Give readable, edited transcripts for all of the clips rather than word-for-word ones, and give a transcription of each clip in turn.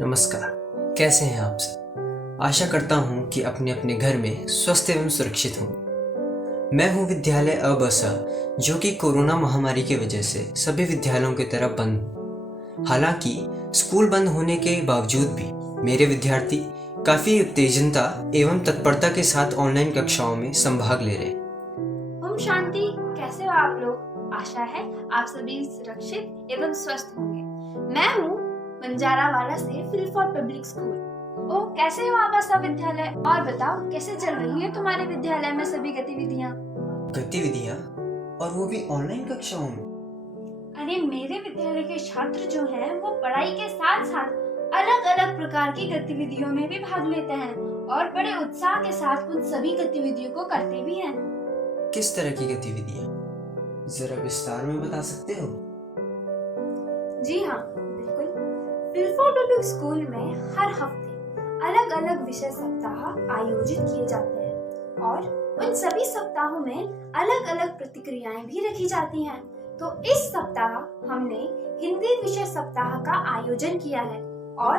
नमस्कार। कैसे हैं आप सब? आशा करता हूं कि अपने अपने घर में स्वस्थ एवं सुरक्षित होंगे। मैं हूं विद्यालय अबसा, जो कि कोरोना महामारी की वजह से सभी विद्यालयों की तरह बंद हूं। हालांकि स्कूल बंद होने के बावजूद भी मेरे विद्यार्थी काफ़ी उत्तेजनता एवं तत्परता के साथ ऑनलाइन कक्षाओं में संभाग ले रहे हैं। ओम शांति। कैसे हो आप लोग? आशा है आप सभी सुरक्षित एवं स्वस्थ होंगे। मैं हूँ बंजारावाला से फ्री फॉर पब्लिक स्कूल। ओ, कैसे हो आप आशा विद्यालय? और बताओ, कैसे चल रही है तुम्हारे विद्यालय में सभी गतिविधियाँ? और वो भी ऑनलाइन कक्षाओं में। अरे, मेरे विद्यालय के छात्र जो हैं वो पढ़ाई के साथ साथ अलग अलग प्रकार की गतिविधियों में भी भाग लेते हैं और बड़े उत्साह के साथ उन सभी गतिविधियों को करते भी हैं। किस तरह की गतिविधियां? जरा विस्तार में बता सकते हो? जी हाँ, बिल्कुल। फिल्फो पब्लिक स्कूल में हर हफ्ते अलग अलग विषय सप्ताह आयोजित किए जाते हैं और उन सभी सप्ताहों में अलग अलग प्रतिक्रियाएं भी रखी जाती हैं। तो इस सप्ताह हमने हिंदी विषय सप्ताह का आयोजन किया है और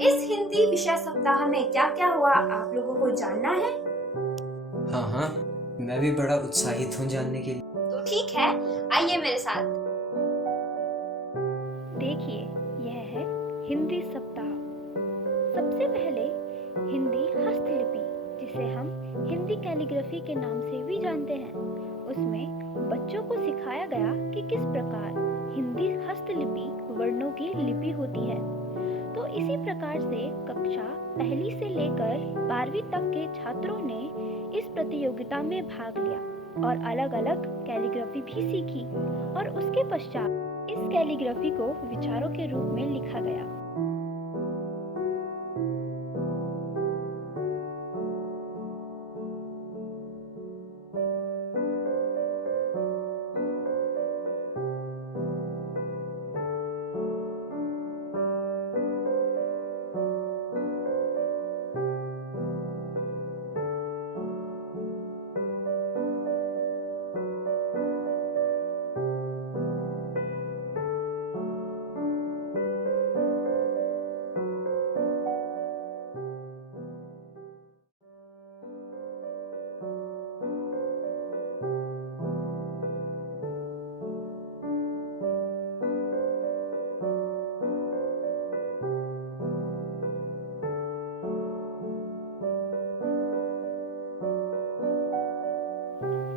इस हिंदी विषय सप्ताह में क्या क्या हुआ आप लोगों को जानना है? हाँ, मैं भी बड़ा उत्साहित हूँ जानने के लिए। तो ठीक है, आइए मेरे साथ। देखिए, यह है हिंदी सप्ताह। सबसे पहले हिंदी हस्तलिपि, जिसे हम हिंदी कैलीग्राफी के नाम से भी जानते हैं, उसमें बच्चों को सिखाया गया कि किस प्रकार हिंदी हस्तलिपि वर्णों की लिपि होती है। तो इसी प्रकार से कक्षा पहली से लेकर 12वीं तक के छात्रों ने इस प्रतियोगिता में भाग लिया और अलग अलग कैलीग्राफी भी सीखी और उसके पश्चात इस कैलीग्राफी को विचारों के रूप में लिखा गया।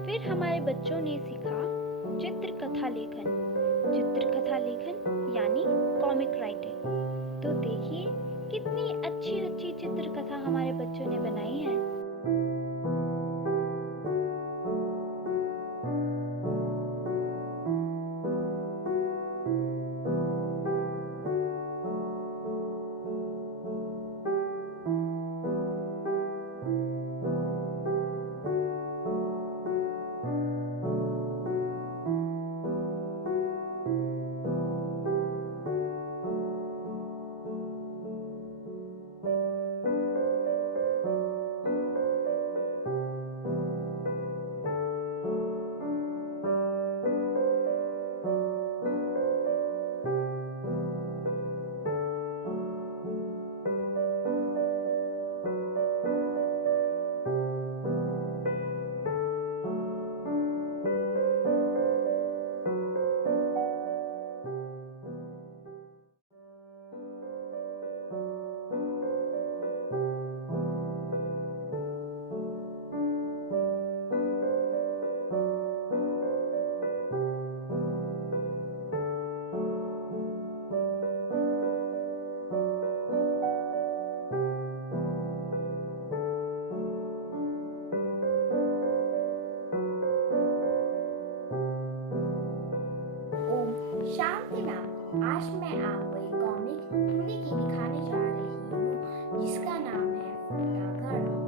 फिर हमारे बच्चों ने सीखा चित्रकथा लेखन। चित्रकथा लेखन यानी कॉमिक राइटिंग। तो देखिए, कितनी अच्छी अच्छी चित्रकथा हमारे बच्चों ने बनाई है। ओम शांति मैम। आज मैं आपको एक कॉमिक हिंदी की दिखाने जा रही हूँ जिसका नाम है फूला घर।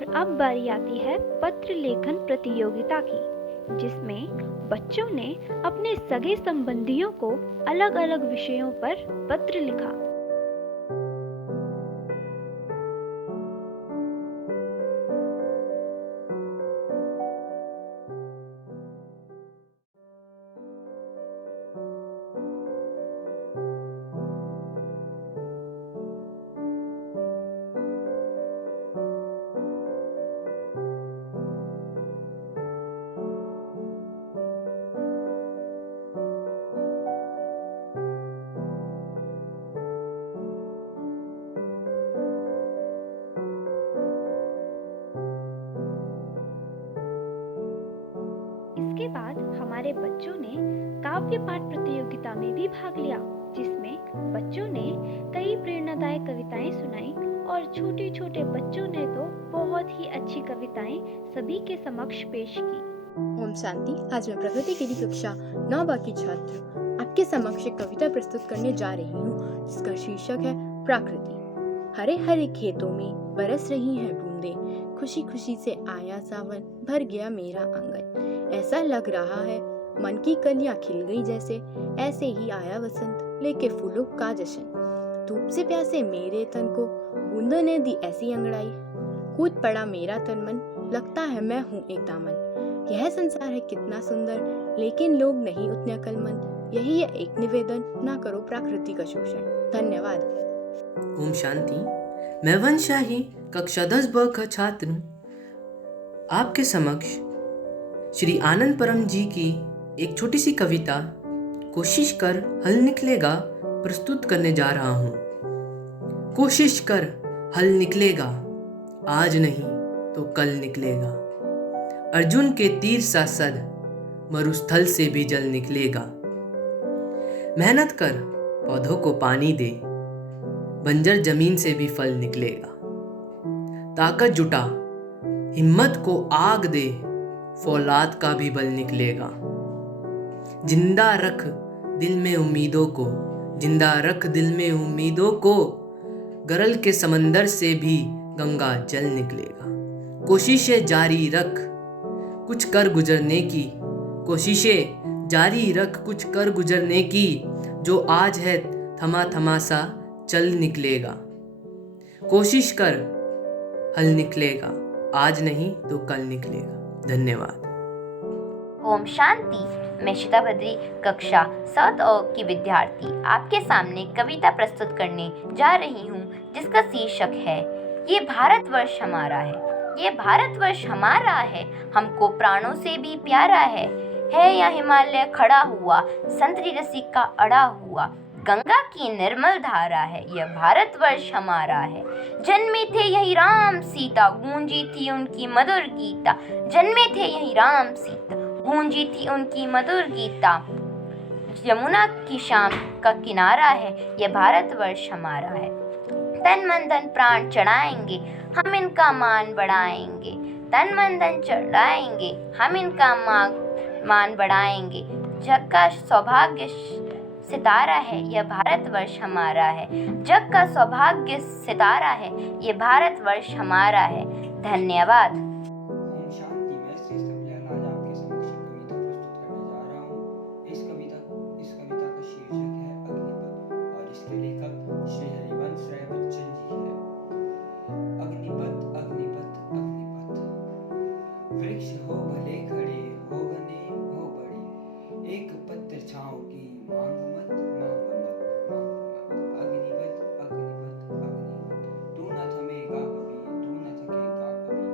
और अब बारी आती है पत्र लेखन प्रतियोगिता की, जिसमें बच्चों ने अपने सगे संबंधियों को अलग अलग विषयों पर पत्र लिखा। इसके बाद हमारे बच्चों ने काव्य पाठ प्रतियोगिता में भी भाग लिया, जिसमें बच्चों ने कई प्रेरणादायक कविताएं सुनाई और छोटे छोटे बच्चों ने तो बहुत ही अच्छी कविताएं सभी के समक्ष पेश की। ओम शांति। आज मैं प्रकृति की कक्षा 9 की छात्र आपके समक्ष एक कविता प्रस्तुत करने जा रही हूँ, जिसका शीर्षक है प्रकृति। हरे हरे खेतों में बरस रही हैं बूंदें, खुशी खुशी से आया सावन, भर गया मेरा आंगन। ऐसा लग रहा है मन की कलियां खिल गई जैसे, ऐसे ही आया वसंत लेके फूलों का जश्न। धूप से प्यासे मेरे तन को बूंदों ने दी ऐसी अंगड़ाई, कूद पड़ा मेरा तन मन, लगता है मैं हूँ एक दामन। यह संसार है कितना सुंदर, लेकिन लोग नहीं उतने अक्लमंद। यही है एक निवेदन, ना करो प्रकृति का शोषण। धन्यवाद। ओम शांति। मैं वंशाही कक्षा 10 का छात्र हूँ। आपके समक्ष श्री आनंद परम जी की एक छोटी सी कविता कोशिश कर हल निकलेगा प्रस्तुत करने जा रहा हूँ। कोशिश कर हल निकलेगा, आज नहीं तो कल निकलेगा। अर्जुन के तीर सा सद, मरुस्थल से भी जल निकलेगा। मेहनत कर पौधों को पानी दे, बंजर जमीन से भी फल निकलेगा। ताकत जुटा, हिम्मत को आग दे, फौलाद का भी बल निकलेगा। जिंदा रख दिल में उम्मीदों को, जिंदा रख दिल में उम्मीदों को, गरल के समंदर से भी गंगा जल निकलेगा। कोशिशें जारी रख कुछ कर गुजरने की, कोशिशें जारी रख कुछ कर गुजरने की, जो आज है थमा थमा सा चल निकलेगा। कोशिश कर हल निकलेगा, आज नहीं तो कल निकलेगा। धन्यवाद। ओम शांति। मैं शिता बद्री कक्षा 7 की विद्यार्थी आपके सामने कविता प्रस्तुत करने जा रही हूँ, जिसका शीर्षक है ये भारतवर्ष हमारा है। ये भारतवर्ष हमारा है, हमको प्राणों से भी प्यारा है या हिमालय खड़ा हुआ, संतरी रस्सी का अड़ा हुआ, गंगा की निर्मल धारा है। यह भारतवर्ष हमारा है। जन्मे थे यही राम सीता, गूंजी थी उनकी मधुर गीता। जन्मे थे यही राम सीता, गूंजी थी उनकी मधुर गीता। यमुना की शाम का किनारा है, यह भारतवर्ष हमारा है। तन मन धन प्राण चढ़ाएंगे, हम इनका मान बढ़ाएंगे। तन मन धन चढ़ाएंगे, हम इनका मान बढ़ाएंगे। जग का सौभाग्य सितारा है, यह भारतवर्ष हमारा है। जग का सौभाग्य सितारा है, यह भारतवर्ष हमारा है। धन्यवाद। ओम शांति। मैं श्री सत्यान आज आपके समक्ष कविता प्रस्तुत करने जा रहा हूँ। इस कविता का शीर्षक है अग्निपथ और इसके लेखक श्री हरिवंश राय बच्चन जी है। अग्निपथ अग्निपथ अग्निपथ, वृक्ष हो भले खड़े, हो घने हो बड़े, एक पत्र छाँव की मांग मत मांग मत मांग मत। अग्निपथ अग्निपथ अग्निपथ, तू न थमेगा कभी, तू न थकेगा कभी,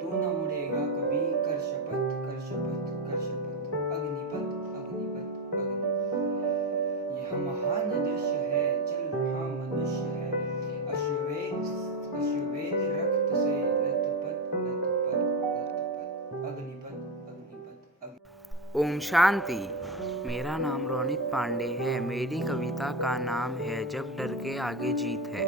तू न मुड़ेगा कभी, कर शपथ कर शपथ कर शपथ। अग्निपथ अग्निपथ अग्निपथ, यह महान दृश्य है, चल रहा मनुष्य है। अश्वमेध रक्त से लथपथ लथपथ लथपथ। अग्निपथ अग्निपथ अग्निपथ। ओम शांति। मेरा नाम रोनित पांडे है। मेरी कविता का नाम है जब डर के आगे जीत है।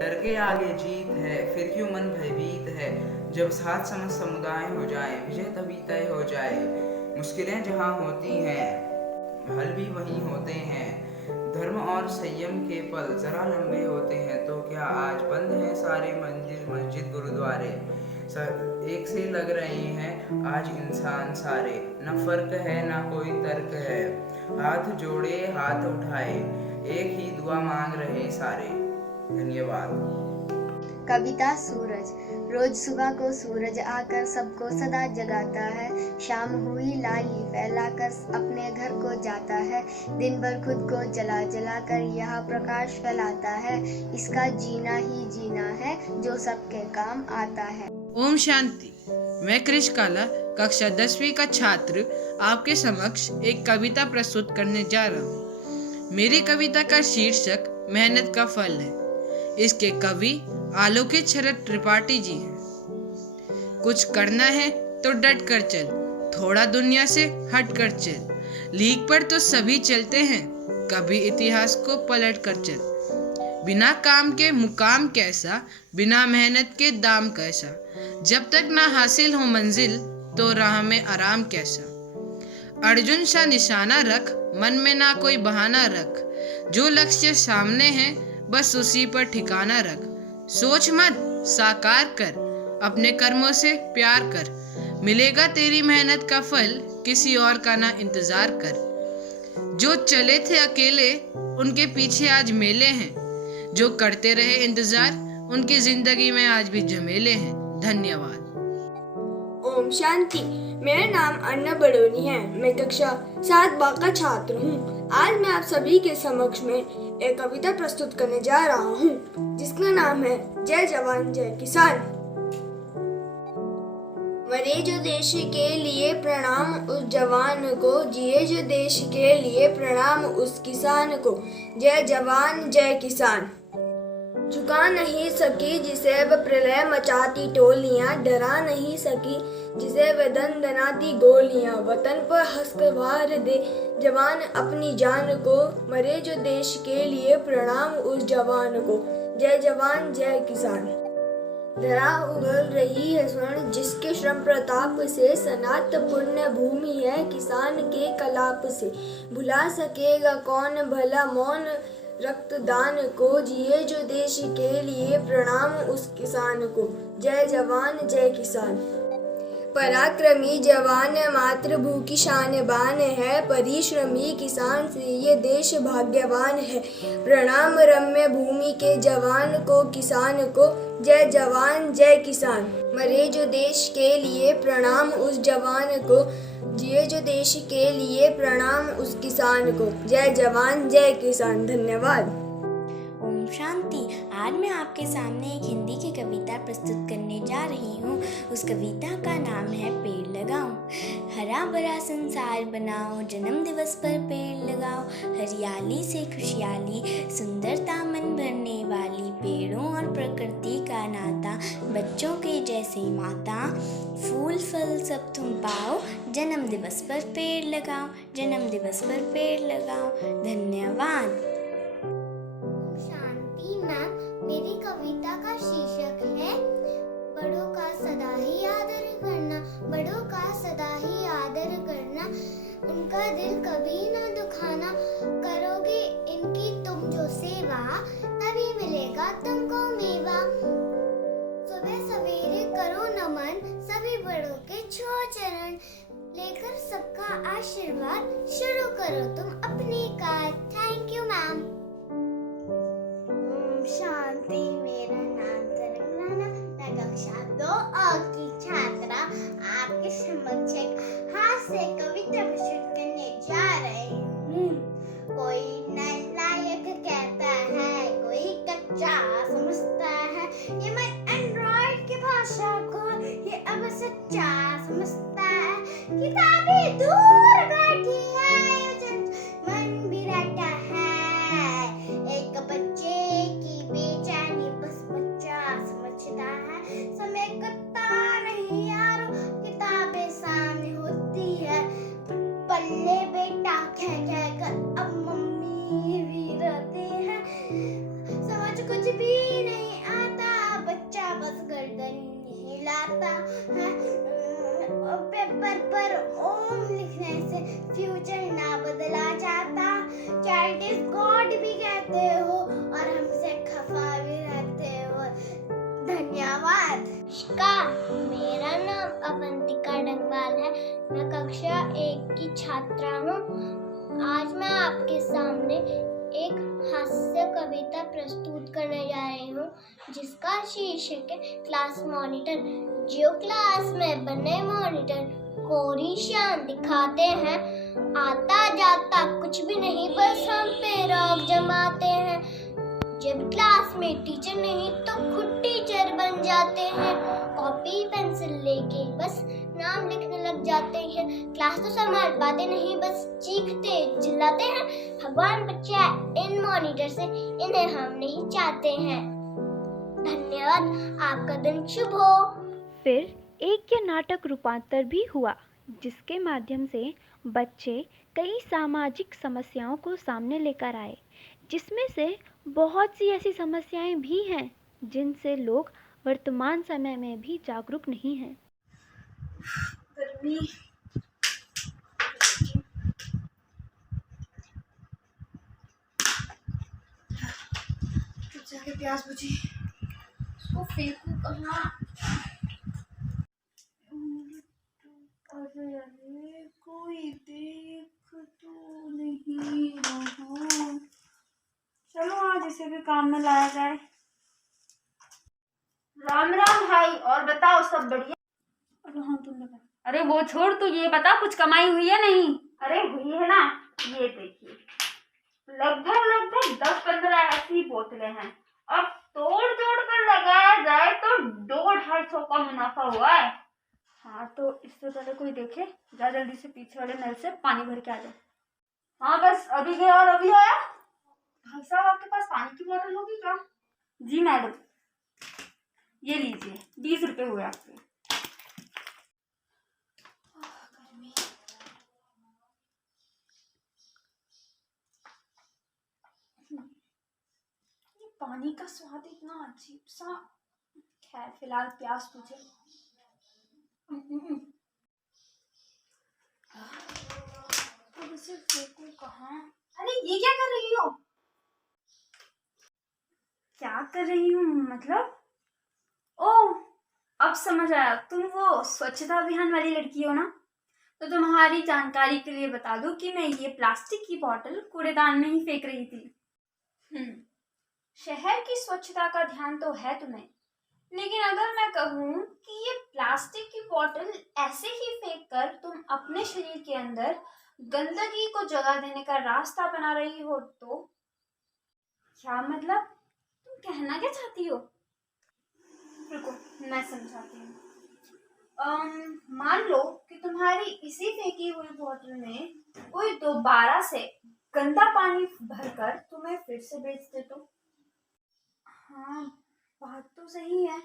डर के आगे जीत है, फिर क्यों मन भयभीत है। जब साथ समझ समुदाय हो जाए, विजय तभी तय हो जाए। मुश्किलें जहाँ होती हैं, हल भी वहीं होते हैं। धर्म और संयम के पल जरा लंबे होते हैं तो क्या आज बंद हैं सारे मंदिर मस्जिद गुरुद्वारे। सब एक से लग रहे हैं आज इंसान सारे, न फर्क है ना कोई तर्क है। हाथ जोड़े हाथ उठाए एक ही दुआ मांग रहे सारे। धन्यवाद। कविता सूरज। रोज सुबह को सूरज आकर सबको सदा जगाता है, शाम हुई लाई फैलाकर अपने घर को जाता है। दिन भर खुद को जला जला कर यह प्रकाश फैलाता है, इसका जीना ही जीना है जो सबके काम आता है। ओम शांति। मैं कृष काला कक्षा 10वीं का छात्र आपके समक्ष एक कविता प्रस्तुत करने जा रहा हूँ। मेरी कविता का शीर्षक मेहनत का फल है। इसके कवि आलोकित शरद त्रिपाठी जी हैं। कुछ करना है तो डट कर चल, थोड़ा दुनिया से हट कर चल। लीक पर तो सभी चलते हैं, कभी इतिहास को पलट कर चल। बिना काम के मुकाम कैसा, बिना मेहनत के दाम कैसा। जब तक ना हासिल हो मंजिल तो राह में आराम कैसा। अर्जुन सा निशाना रख, मन में ना कोई बहाना रख। जो लक्ष्य सामने है बस उसी पर ठिकाना रख। सोच मत साकार कर, अपने कर्मों से प्यार कर। मिलेगा तेरी मेहनत का फल, किसी और का ना इंतजार कर। जो चले थे अकेले उनके पीछे आज मेले हैं, जो करते रहे इंतजार उनकी जिंदगी में आज भी झमेले हैं। धन्यवाद। ओम शांति। मेरा नाम अन्ना बड़ोनी है। मैं कक्षा 7 का छात्र हूँ। आज मैं आप सभी के समक्ष में एक कविता प्रस्तुत करने जा रहा हूँ जिसका नाम है जय जवान जय किसान। मरे जो देश के लिए प्रणाम उस जवान को, जिए जो देश के लिए प्रणाम उस किसान को। जय जवान जय किसान। झुका नहीं सकी जिसे वह प्रलय मचाती टोलियां, डरा नहीं सकी जिसे वह दंदनाती गोलियां। वतन पर हंसकर वार दे जवान अपनी जान को, मरे जो देश के लिए प्रणाम उस जवान को। जय जवान जय किसान। धरा उगल रही है स्वर्ण जिसके श्रम प्रताप से, सनात पुण्य भूमि है किसान के कलाप से। भुला सकेगा कौन भला मौन रक्तदान को, जिए जो देश के लिए प्रणाम उस किसान को। जय जवान जय किसान। पराक्रमी जवान मातृभू की शान बान है, परिश्रमी किसान से ये देश भाग्यवान है। प्रणाम रम्य भूमि के जवान को किसान को, जय जवान जय किसान। मरे जो देश के लिए प्रणाम उस जवान को, जिए जो देश के लिए प्रणाम उस किसान को। जय जवान जय किसान। धन्यवाद। ओम शांति। आज मैं आपके सामने एक हिंदी की कविता प्रस्तुत करने जा रही हूँ। उस कविता का नाम है पेड़ लगाओ। हरा भरा संसार बनाओ, जन्म दिवस पर पेड़ लगाओ। हरियाली से खुशहाली, सुंदरता मन भरने वाली। पेड़ों और प्रकृति का नाता, बच्चों के जैसे माता। फूल फल सब तुम पाओ, जन्म दिवस पर पेड़ लगाओ। जन्म दिवस पर पेड़ लगाओ। धन्यवाद। मैम, मेरी कविता का शीर्षक है बड़ों का सदा ही आदर करना। बड़ों का सदा ही आदर करना, उनका दिल कभी ना दुखाना। करोगे इनकी तुम जो सेवा, तभी मिलेगा तुमको मेवा। सुबह सवेरे करो नमन, सभी बड़ों के छुओ चरण। लेकर सबका आशीर्वाद, शुरू करो तुम अपनी car. Thank you ma'am. Shanti. मेरा नाम तरंग राणा, मैं कक्षा 2 की छात्रा आपके समक्ष एक हास्य कविता प्रस्तुत करने जा रही हूँ। कोई नालायक कहता है, कोई कच्चा समझता है। ये मैं एंड्रॉइड की भाषा को ये अब सच्चा समझता है। किताबें दूर बैठी है, मन भी रहता है। एक बच्चे बेचैनी बस बच्चा समझता है। समय कटता नहीं यारो, किताबें सामने होती है। पल्ले बेटा कह कर अब मम्मी भी रहते हैं। समझ कुछ भी और हमसे खफा भी रहते हो। धन्यवाद। नमस्कार, मेरा नाम अवंतिका डंगवाल है। मैं कक्षा 1 की छात्रा हूँ। आज मैं आपके सामने एक हास्य कविता प्रस्तुत करने जा रही हूँ, जिसका शीर्षक है क्लास मॉनिटर। जो क्लास में बने मॉनिटर कोरी शान दिखाते हैं, आता जाता कुछ भी नहीं, बस हम पे रौब जमाते हैं। जब क्लास में टीचर नहीं तो खुद टीचर बन जाते हैं। कॉपी पेंसिल लेके बस नाम लिखने लग जाते हैं। क्लास तो संभाल पाते नहीं, बस चीखते चिल्लाते हैं। भगवान बच्चा इन मॉनिटर से, इन्हें हम नहीं चाहते हैं। धन्यवाद। आपका दिन शुभ हो। फिर एक यह नाटक रूपांतर भी हुआ, जिसके माध्यम से बच्चे कई सामाजिक समस्याओं को सामने लेकर आए, जिसमें से बहुत सी ऐसी समस्याएं भी हैं जिनसे लोग वर्तमान समय में भी जागरूक नहीं हैं। गर्मी जाके प्यास बुझी, उसको फेंकू कहाँ? अरे कोई देख तो नहीं रहा। चलो आज इसे भी काम में लाया जाए। राम राम भाई, और बताओ सब बढ़िया? अरे हाँ, तुम बता। अरे वो छोड़, तू ये बता कुछ कमाई हुई है नहीं? अरे हुई है ना, ये देखिए लगभग 10-15 ऐसी बोतलें हैं। अब तोड़ जोड़ कर लगाया जाए तो 200-250 का मुनाफा हुआ है। हाँ तो इससे पहले कोई देखे, जा जल्दी से पीछे वाले नल से पानी भर के आ जाए। हाँ बस अभी गया और अभी आया। भाई साहब, आपके पास पानी की बोतल होगी क्या? जी मैडम, ये लीजिए 20 रुपए हुए आपके। गर्मी। ये पानी का स्वाद इतना अजीब सा। खैर फिलहाल प्यास बुझे। अब इसे फेंकूं कहाँ? अरे ये क्या कर रही हो? क्या कर रही हूँ मतलब? ओह, अब समझ आया, तुम वो स्वच्छता अभियान वाली लड़की हो ना? तो तुम्हारी जानकारी के लिए बता दूं कि मैं ये प्लास्टिक की बोतल कूड़ेदान में ही फेंक रही थी। शहर की स्वच्छता का ध्यान तो है तुम्हें, लेकिन अगर मैं कहूँ कि ये प्लास्टिक की बोतल ऐसे ही फेंककर तुम अपने शरीर के अंदर गंदगी को जगह देने का रास्ता बना रही हो, तो क्या मतलब? तुम कहना क्या चाहती हो? रुको, मैं समझाती हूँ। मान लो कि तुम्हारी इसी फेंकी हुई बोतल में कोई दोबारा से गंदा पानी भरकर तुम्हें फिर से बेच दे तो? हाँ, बात तो सही है।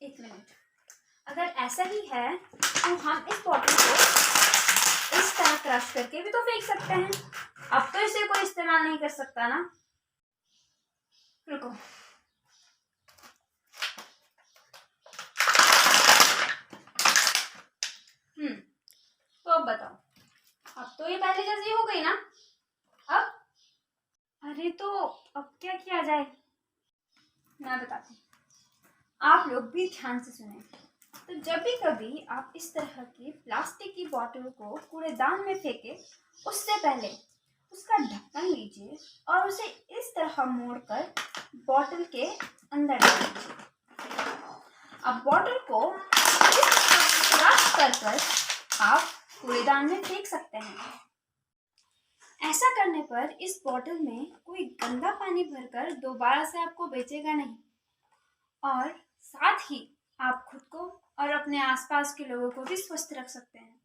एक मिनट, अगर ऐसा ही है तो हम इस बॉटल को इस तरह क्रश करके भी तो फेंक सकते हैं। अब तो इसे कोई इस्तेमाल नहीं कर सकता ना। रुको, तो अब बताओ, अब तो ये पहले जैसी हो गई ना? अब अरे तो अब क्या किया जाए? मैं बताती हूँ, आप लोग भी ध्यान से सुनें। तो जब भी कभी आप इस तरह की प्लास्टिक की बोतल को कूड़ेदान में फेंके, उससे पहले उसका ढक्कन लीजिए और उसे इस तरह मोड़कर बोतल के अंदर डाल दीजिए। अब बोतल को क्रश कर आप कूड़ेदान में फेंक सकते हैं। ऐसा करने पर इस बोतल में कोई गंदा पानी भरकर दोबारा से आपको बेचेगा नहीं, और साथ ही आप खुद को और अपने आसपास के लोगों को भी स्वस्थ रख सकते हैं,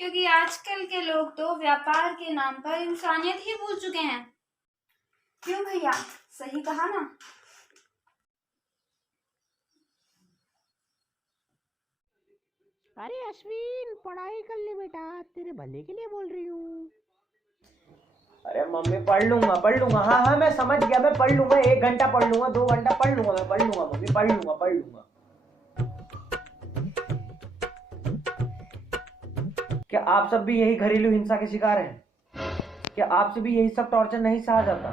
क्योंकि आजकल के लोग तो व्यापार के नाम पर इंसानियत ही भूल चुके हैं। क्यों भैया, सही कहा ना? अरे अश्विन, पढ़ाई कर ले बेटा, तेरे भले के लिए बोल रही हूँ। अरे मम्मी पढ़ लूंगा। हाँ हाँ मैं समझ गया, मैं पढ़ लूंगा। 1 घंटा पढ़ लूंगा, 2 घंटा पढ़ लूंगा, मैं पढ़ लूंगा मम्मी, पढ़ लूंगा। क्या आप सब भी यही घरेलू हिंसा के शिकार हैं? क्या आपसे भी यही सब टॉर्चर नहीं सहा जाता?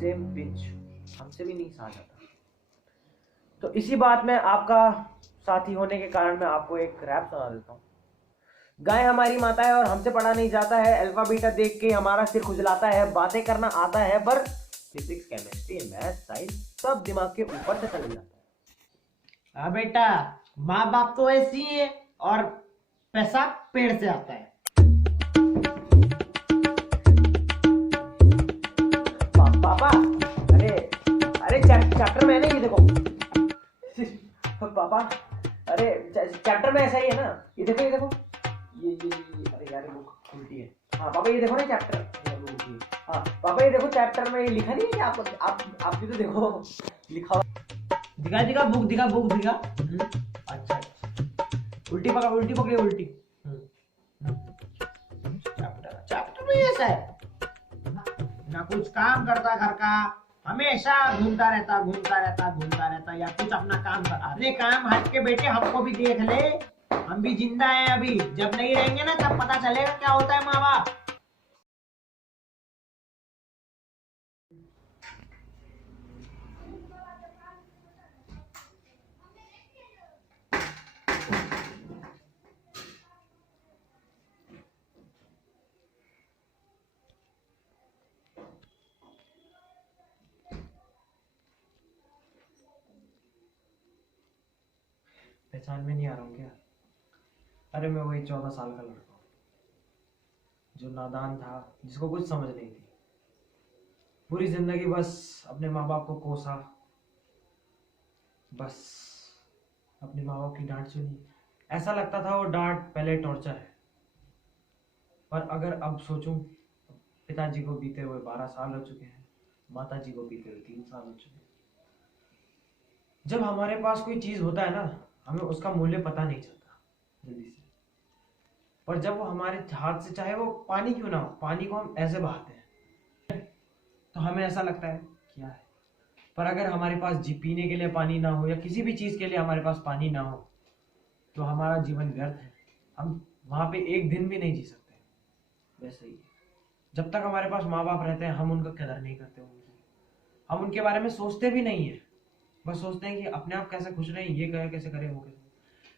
सेम पिंच हमसे भी नहीं सहा जाता। तो इसी बात में आपका साथी होने के कारण मैं आपको एक रैप सुना देता हूँ। गाय हमारी माता है और हमसे पढ़ा नहीं जाता है, अल्फा बीटा देख के हमारा सिर खुजलाता है, बातें करना आता है पर फिजिक्स केमिस्ट्री मैथ साइंस सब दिमाग के ऊपर से चल जाता है। हाँ बेटा, माँ बाप तो ऐसी ही है और पैसा पेड़ से आता है। पापा अरे चैप्टर में है ना, ये देखो पापा, अरे चैप्टर में ऐसा ही है ना, ये देखो ये अरे यार बुक उल्टी है। हाँ पापा ये देखो ना चैप्टर, हाँ पापा ये देखो चैप्टर में लिखा नहीं है कि आप भी तो देखो लिखा हुआ। दिखा बुक दिखा। अच्छा उल्टी पकड़ी उल्टी। चैप्टर में ऐसा है ना, कुछ काम करता घर का, हमेशा घूमता रहता या कुछ अपना काम कर। अपने काम हट के बेटे हमको भी देख ले, हम भी जिंदा हैं अभी, जब नहीं रहेंगे ना तब पता चलेगा क्या होता है माँ बाप। पहचान में नहीं आ रहा हूँ क्या? अरे मैं वही 14 साल का लड़का हूँ जो नादान था, जिसको कुछ समझ नहीं थी। पूरी जिंदगी बस अपने माँ बाप को कोसा, बस अपने माँ बाप की डांट सुनी। ऐसा लगता था वो डांट पहले टॉर्चर है, पर अगर अब सोचूं, पिताजी को बीते हुए 12 साल हो चुके हैं, माताजी को बीते हुए 3 साल हो चुके हैं। जब हमारे पास कोई चीज होता है ना, हमें उसका मूल्य पता नहीं चलता जल्दी से, पर जब वो हमारे हाथ से, चाहे वो पानी क्यों ना हो, पानी को हम ऐसे बहाते हैं तो हमें ऐसा लगता है क्या है। पर अगर हमारे पास पीने के लिए पानी ना हो या किसी भी चीज के लिए हमारे पास पानी ना हो तो हमारा जीवन व्यर्थ है, हम वहां पे एक दिन भी नहीं जी सकते। वैसे ही जब तक हमारे पास माँ बाप रहते हैं हम उनका कदर नहीं करते, हम उनके बारे में सोचते भी नहीं है, बस सोचते हैं कि अपने आप कैसे खुश रहें, ये करे कैसे करें, वो कैसे।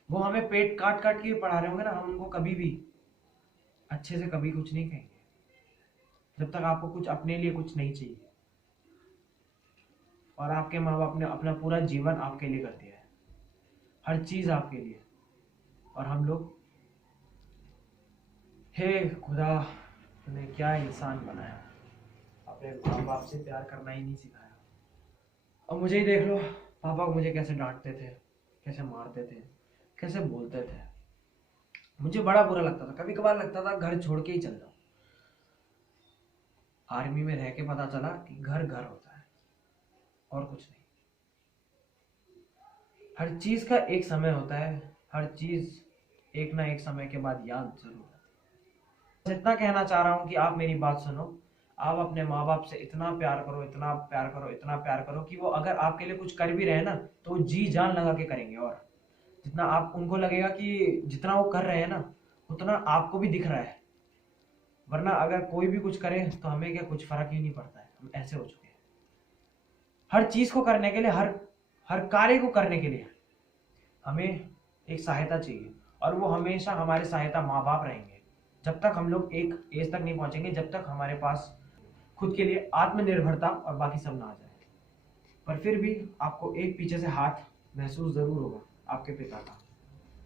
वो हमें पेट काट काट के पढ़ा रहे होंगे ना, हम उनको कभी भी अच्छे से कभी कुछ नहीं कहेंगे जब तक आपको कुछ अपने लिए कुछ नहीं चाहिए। और आपके माँ बाप ने अपना पूरा जीवन आपके लिए कर दिया है, हर चीज आपके लिए, और हम लोग, हे खुदा तूने क्या इंसान बनाया, अपने माँ बाप से प्यार करना ही नहीं सिखाया। अब मुझे ही देख लो, पापा को मुझे कैसे डांटते थे, कैसे मारते थे, कैसे बोलते थे। मुझे बड़ा बुरा लगता था, कभी कभार लगता था घर छोड़ के ही चल जाऊं। आर्मी में रह के पता चला कि घर घर होता है और कुछ नहीं। हर चीज का एक समय होता है, हर चीज एक ना एक समय के बाद याद जरूर आती है। इतना कहना चाह रहा हूं कि आप मेरी बात सुनो, आप अपने माँ बाप से इतना प्यार करो, इतना प्यार करो, इतना प्यार करो कि वो अगर आपके लिए कुछ कर भी रहे हैं ना तो जी जान लगा के करेंगे, और जितना आप उनको लगेगा कि जितना वो कर रहे हैं ना उतना आपको भी दिख रहा है। वरना अगर कोई भी कुछ करे तो हमें क्या कुछ फर्क ही नहीं पड़ता है, हम ऐसे हो चुके हैं। हर चीज को करने के लिए, हर कार्य को करने के लिए हमें एक सहायता चाहिए, और वो हमेशा हमारी सहायता माँ बाप रहेंगे जब तक हम लोग एक एज तक नहीं पहुंचेंगे, जब तक हमारे पास खुद के लिए आत्मनिर्भरता और बाकी सब ना आ जाए। पर फिर भी आपको एक पीछे से हाथ महसूस जरूर होगा, आपके पिता का,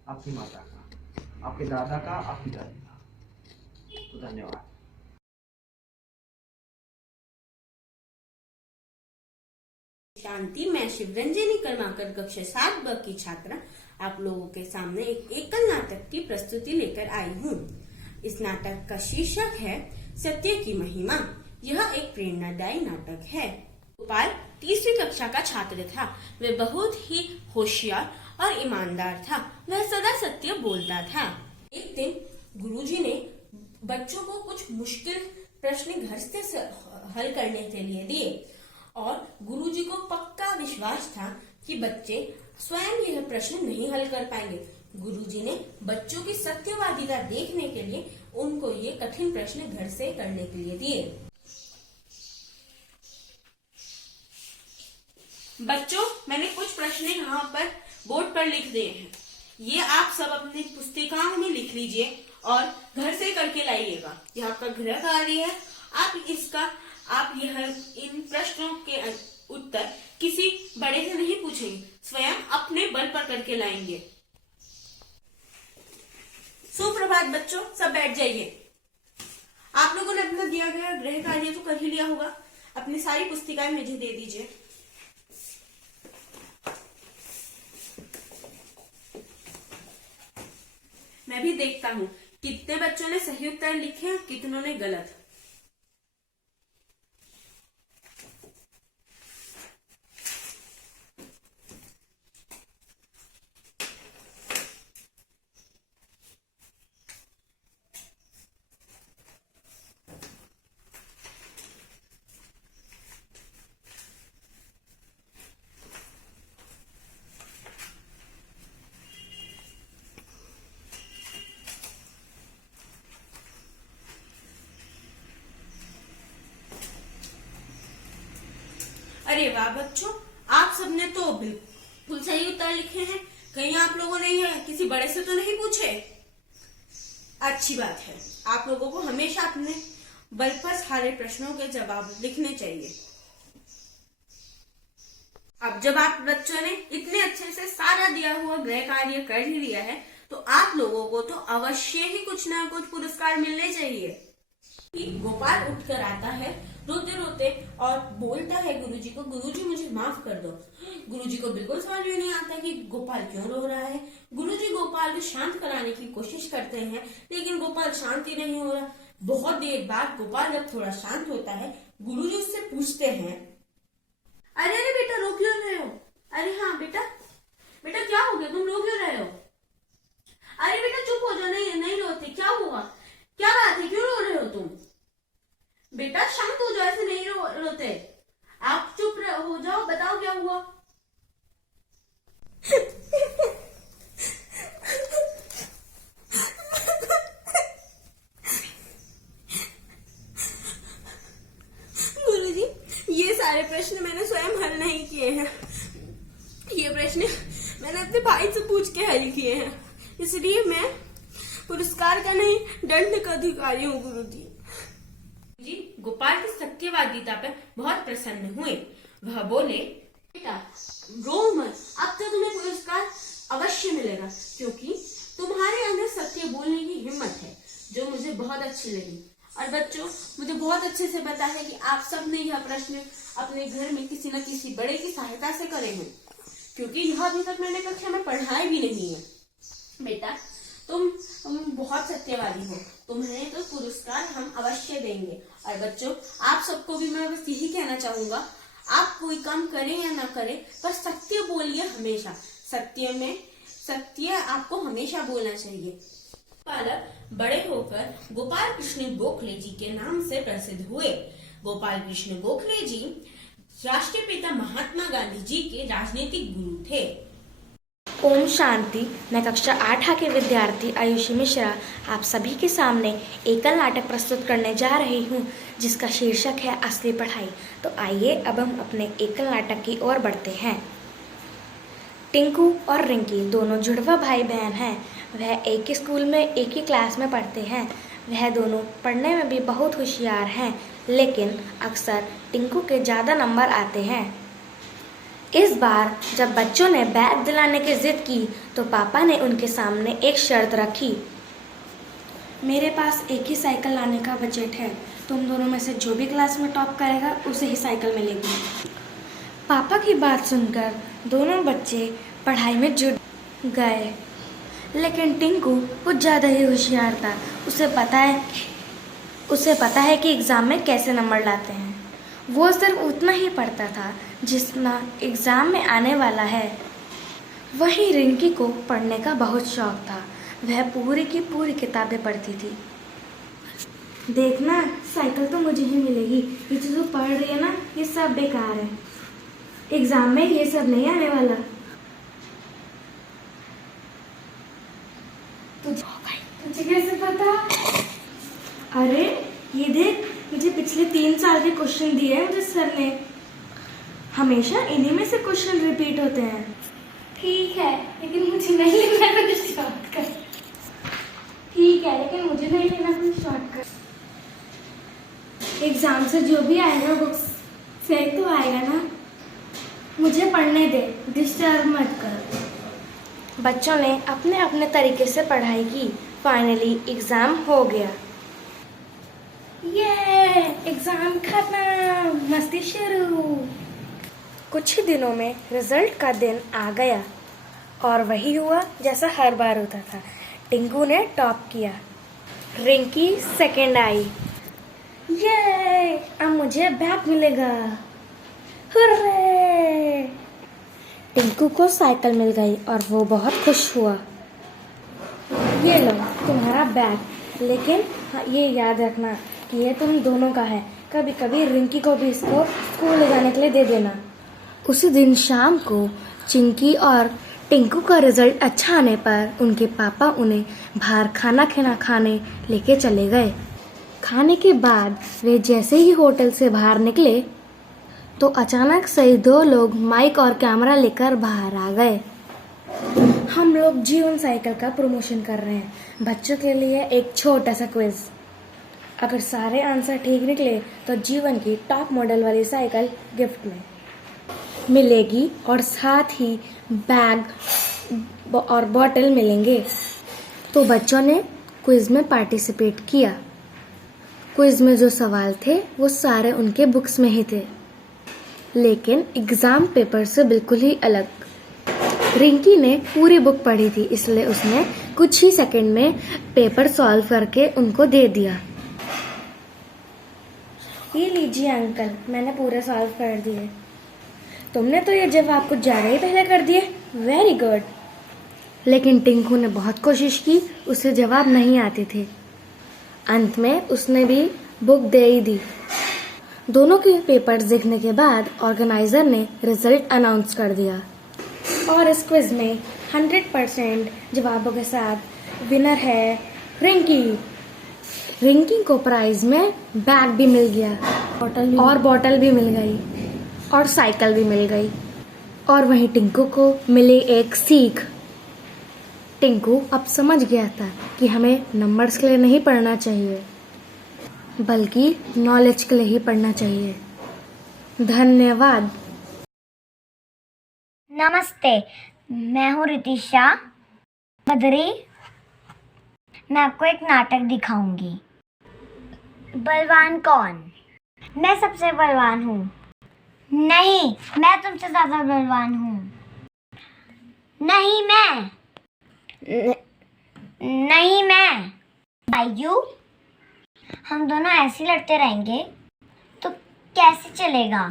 आपकी माता का, आपके दादा का, आपकी दादी का। तो धन्यवाद। शांति, मैं शिवरंजनी कर्माकर कक्षा 7 ब की छात्रा आप लोगों के सामने एक एकल नाटक की प्रस्तुति लेकर आई हूँ। इस नाटक का शीर्षक है सत्य की महिमा। यह एक प्रेरणादायी नाटक है। गोपाल तीसरी कक्षा का छात्र था। वह बहुत ही होशियार और ईमानदार था। वह सदा सत्य बोलता था। एक दिन गुरुजी ने बच्चों को कुछ मुश्किल प्रश्न घर से हल करने के लिए दिए और गुरुजी को पक्का विश्वास था कि बच्चे स्वयं यह प्रश्न नहीं हल कर पाएंगे। गुरुजी ने बच्चों की सत्यवादिता देखने के लिए उनको ये कठिन प्रश्न घर से करने के लिए दिए। बच्चों, मैंने कुछ प्रश्न यहाँ पर बोर्ड पर लिख दिए हैं। ये आप सब अपनी पुस्तिकाओं में लिख लीजिए और घर से करके लाइएगा। यह आपका गृह कार्य है। आप इन प्रश्नों के उत्तर किसी बड़े से नहीं पूछेंगे, स्वयं अपने बल पर करके लाएंगे। सुप्रभात बच्चों, सब बैठ जाइए। आप लोगों ने अपना दिया गया गृह कार्य तो कर ही लिया होगा। अपनी सारी पुस्तिकाएं मुझे दे दीजिए। मैं भी देखता हूँ कितने बच्चों ने सही उत्तर लिखे और कितनों ने गलत। अरे वाह बच्चों, आप सबने तो बिल्कुल सही उत्तर लिखे हैं। कहीं आप लोगों ने यह किसी बड़े से तो नहीं पूछे? अच्छी बात है। आप लोगों को हमेशा अपने बल पर सारे प्रश्नों के जवाब लिखने चाहिए। अब जब आप बच्चों ने इतने अच्छे से सारा दिया हुआ गृह कार्य कर ही लिया है, तो आप लोगों को तो अवश्य ही कुछ ना कुछ पुरस्कार मिलने चाहिए। गोपाल उठकर आता है रोते रोते और बोलता है गुरुजी को, गुरुजी मुझे माफ कर दो। गुरुजी को बिल्कुल समझ में नहीं आता कि गोपाल क्यों रो रहा है। गुरुजी गोपाल को शांत कराने की कोशिश करते हैं, लेकिन गोपाल शांत ही नहीं हो रहा। बहुत देर बाद गोपाल जब थोड़ा शांत होता है, गुरुजी उससे पूछते हैं, अरे अरे बेटा रो क्यों रहे हो? अरे हाँ बेटा, बेटा क्या हो गया, तुम रो क्यों रहे हो? अरे बेटा चुप हो जाओ, नहीं रोते, क्या हुआ, क्या बात है, क्यों रो रहे हो तुम? बेटा शांत हो जाओ, ऐसे नहीं रोते, आप चुप हो जाओ, बताओ क्या हुआ? गुरुजी, ये सारे प्रश्न मैंने स्वयं हल नहीं किए हैं। ये प्रश्न मैंने अपने भाई से पूछ के हल किए हैं, इसलिए मैं पुरस्कार का नहीं दंड का अधिकारी हूँ गुरुजी। जी गोपाल की सत्यवादिता पर बहुत प्रसन्न हुए। वह बोले, बेटा रो मत, अब तो तुम्हें पुरस्कार अवश्य मिलेगा, क्योंकि तुम्हारे अंदर सत्य बोलने की हिम्मत है, जो मुझे बहुत अच्छी लगी। और बच्चों, मुझे बहुत अच्छे से पता है कि आप सब ने यह प्रश्न अपने घर में किसी न किसी बड़े की सहायता से करे हैं, क्योंकि यह अभी तक मैंने कक्षा में पढ़ाया भी नहीं है। बेटा तुम बहुत सत्यवादी हो, तुम्हें तो पुरस्कार हम अवश्य देंगे। और बच्चों, आप सबको भी मैं बस यही कहना चाहूंगा, आप कोई काम करें या ना करें, पर सत्य बोलिए हमेशा। सत्य आपको हमेशा बोलना चाहिए। बालक बड़े होकर गोपाल कृष्ण गोखले जी के नाम से प्रसिद्ध हुए। गोपाल कृष्ण गोखले जी राष्ट्रीय पिता महात्मा गांधी जी के राजनीतिक गुरु थे। ओम शांति। मैं कक्षा 8 के विद्यार्थी आयुषी मिश्रा आप सभी के सामने एकल नाटक प्रस्तुत करने जा रही हूँ, जिसका शीर्षक है असली पढ़ाई। तो आइए अब हम अपने एकल नाटक की ओर बढ़ते हैं। टिंकू और रिंकी दोनों जुड़वा भाई बहन हैं। वह एक ही स्कूल में एक ही क्लास में पढ़ते हैं। वह दोनों पढ़ने में भी बहुत होशियार हैं, लेकिन अक्सर टिंकू के ज़्यादा नंबर आते हैं। इस बार जब बच्चों ने बैग दिलाने की जिद की, तो पापा ने उनके सामने एक शर्त रखी। मेरे पास एक ही साइकिल लाने का बजट है, तुम दोनों में से जो भी क्लास में टॉप करेगा उसे ही साइकिल मिलेगी। पापा की बात सुनकर दोनों बच्चे पढ़ाई में जुट गए, लेकिन टिंकू कुछ ज़्यादा ही होशियार था। उसे पता है कि एग्ज़ाम में कैसे नंबर लाते हैं। वो सिर्फ उतना ही पढ़ता था जितना एग्ज़ाम में आने वाला है। वहीं रिंकी को पढ़ने का बहुत शौक था। वह पूरी की पूरी किताबें पढ़ती थी। देखना, साइकिल तो मुझे ही मिलेगी, ये जो पढ़ रही है ना, ये सब बेकार है, एग्ज़ाम में ये सब नहीं आने वाला। तुझे कैसे पता? अरे ये देख, मुझे पिछले 3 साल के क्वेश्चन दिए हैं मुझे सर ने। हमेशा इन्हीं में से क्वेश्चन रिपीट होते हैं। ठीक है, लेकिन मुझे नहीं लेना कोई शॉर्टकट। ठीक है, लेकिन मुझे नहीं लेना कोई शॉर्टकट। एग्जाम से जो भी आएगा बुक्स से तो आएगा ना। मुझे पढ़ने दे, डिस्टर्ब मत कर। बच्चों ने अपने अपने तरीके से पढ़ाई की। फाइनली एग्जाम हो गया। ये एग्जाम खत्म, मस्ती शुरू। कुछ ही दिनों में रिजल्ट का दिन आ गया और वही हुआ जैसा हर बार होता था। टिंकू ने टॉप किया, रिंकी सेकंड आई। ये अब मुझे बैग मिलेगा। हुर्रे! टिंकू को साइकिल मिल गई और वो बहुत खुश हुआ। ये लो तुम्हारा बैग, लेकिन हाँ, ये याद रखना कि ये तुम दोनों का है। कभी कभी रिंकी को भी इसको स्कूल ले जाने के लिए दे देना। उसी दिन शाम को चिंकी और टिंकू का रिजल्ट अच्छा आने पर उनके पापा उन्हें बाहर खाना खाने लेके चले गए। खाने के बाद वे जैसे ही होटल से बाहर निकले तो अचानक से दो लोग माइक और कैमरा लेकर बाहर आ गए। हम लोग जीवन साइकिल का प्रमोशन कर रहे हैं। बच्चों के लिए एक छोटा सा क्विज। अगर सारे आंसर ठीक निकले तो जीवन की टॉप मॉडल वाली साइकिल गिफ्ट में मिलेगी और साथ ही बैग और बॉटल मिलेंगे। तो बच्चों ने क्विज में पार्टिसिपेट किया। क्विज में जो सवाल थे वो सारे उनके बुक्स में ही थे, लेकिन एग्जाम पेपर से बिल्कुल ही अलग। रिंकी ने पूरी बुक पढ़ी थी, इसलिए उसने कुछ ही सेकंड में पेपर सॉल्व करके उनको दे दिया। ये लीजिए अंकल, मैंने पूरे सॉल्व कर दिए। तुमने तो ये जवाब कुछ ज़्यादा ही पहले कर दिए। Very good. लेकिन टिंकू ने बहुत कोशिश की, उसे जवाब नहीं आते थे। अंत में उसने भी बुक दे ही दी। दोनों के पेपर्स देखने के बाद ऑर्गेनाइजर ने रिजल्ट अनाउंस कर दिया और इस क्विज में 100% जवाबों के साथ विनर है रिंकी। रिंकी को प्राइज में बैग भी मिल गया, बॉटल भी मिल गई और साइकिल भी मिल गई। और वहीं टिंकू को मिली एक सीख। टिंकू अब समझ गया था कि हमें नंबर्स के लिए नहीं पढ़ना चाहिए, बल्कि नॉलेज के लिए ही पढ़ना चाहिए। धन्यवाद। नमस्ते, मैं हूँ रितिशा बद्री। मैं आपको एक नाटक दिखाऊंगी। बलवान कौन? मैं सबसे बलवान हूँ। नहीं, मैं तुमसे ज्यादा बलवान हूँ। नहीं मैं। नहीं मैं। बायू, हम दोनों ऐसे ही लड़ते रहेंगे तो कैसे चलेगा?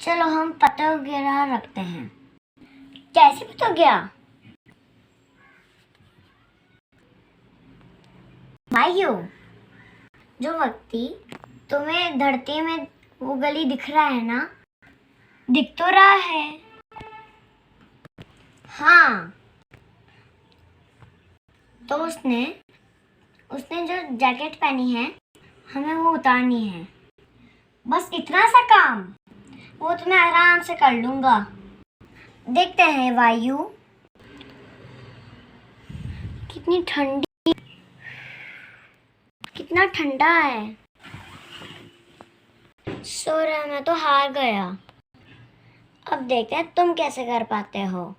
चलो हम प्रतियोगिता रखते हैं। कैसी प्रतियोगिता? भाइयों, जो व्यक्ति तुम्हें धरती में वो गली दिख रहा है ना, दिख तो रहा है। हाँ, तो उसने जो जैकेट पहनी है हमें वो उतारनी है। बस इतना सा काम, वो तो मैं आराम से कर लूंगा। देखते हैं वायु, कितनी ठंडी, कितना ठंडा है। सोरा, मैं तो हार गया। अब देखते हैं तुम कैसे कर पाते हो।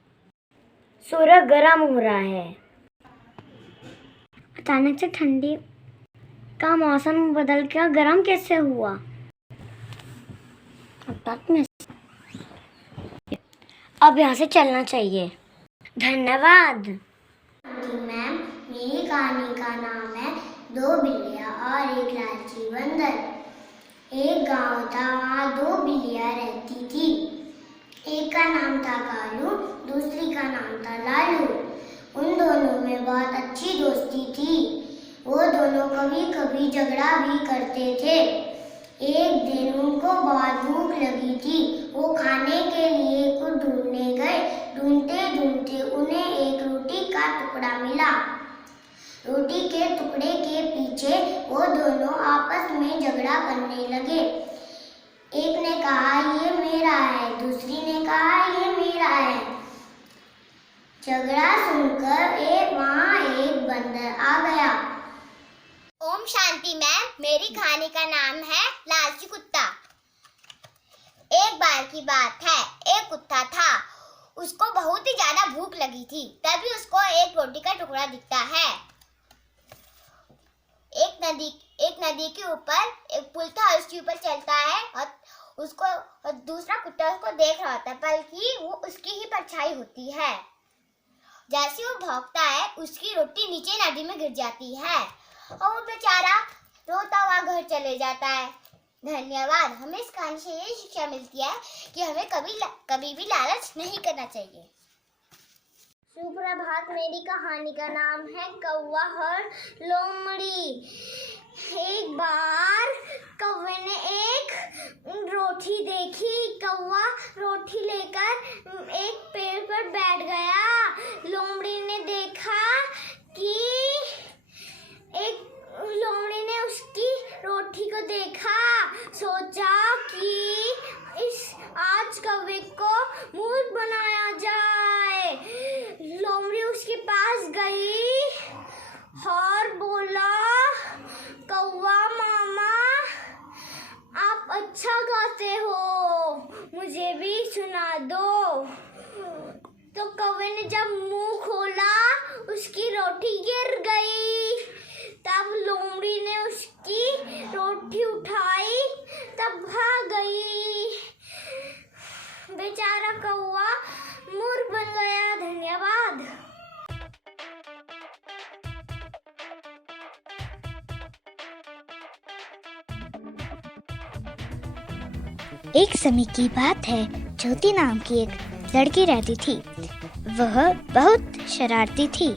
सूरज गर्म हो रहा है। अचानक से ठंडी का मौसम बदल के गर्म कैसे हुआ? अब यहाँ से चलना चाहिए। धन्यवाद। मैम, मेरी कहानी का नाम है दो बिल्लियाँ और एक लालची बंदर। एक गांव था, वहाँ दो बिल्लियाँ रहती थी। एक का नाम था कालू, दूसरी का नाम था लालू। उन दोनों में बहुत अच्छी दोस्ती थी। वो दोनों कभी कभी झगड़ा भी करते थे। एक दिन उनको बहुत भूख लगी थी। वो खाने के लिए कुछ ढूंढने गए। ढूंढते ढूंढते उन्हें एक रोटी का टुकड़ा मिला। रोटी के टुकड़े के पीछे वो दोनों आपस में झगड़ा करने लगे। एक ने कहा ये मेरा है, झगड़ा सुनकर वहाँ एक बंदर आ गया। ओम शांति मैम, मेरी कहानी का नाम है लालची कुत्ता। एक बार की बात है, एक कुत्ता था। उसको बहुत ही ज्यादा भूख लगी थी। तभी उसको एक रोटी का टुकड़ा दिखता है। एक नदी के ऊपर एक पुल था, उसके ऊपर चलता है और दूसरा कुत्ता उसको देख रहा होता है, बल्कि वो उसकी ही परछाई होती है। जैसे वो भागता है, उसकी रोटी नीचे नदी में गिर जाती है और वो बेचारा रोता हुआ घर चले जाता है। धन्यवाद। हमें इस कहानी से ये शिक्षा मिलती है कि हमें कभी भी लालच नहीं करना चाहिए। सुप्रभात, मेरी कहानी का नाम है कौवा और लोमड़ी। एक बार कौवे ने एक रोटी देखी। कौवा रोटी लेकर एक पेड़ पर बैठ गया। लोमड़ी ने देखा कि लोमड़ी ने उसकी रोटी को देखा, सोचा कि आज कौवे को मूर्ख बनाया जाए। लोमड़ी उसके पास गई और बोला, कौवा मामा, आप अच्छा गाते हो, मुझे भी सुना दो। तो कौवे ने जब मुंह खोला, उसकी रोटी गिर गई। तब लोमड़ी ने उसकी रोटी उठाई, तब भाग गई। बेचारा कौवा मूर्ख बन गया। धन्यवाद। एक समय की बात है, ज्योति नाम की एक लड़की रहती थी। वह बहुत शरारती थी।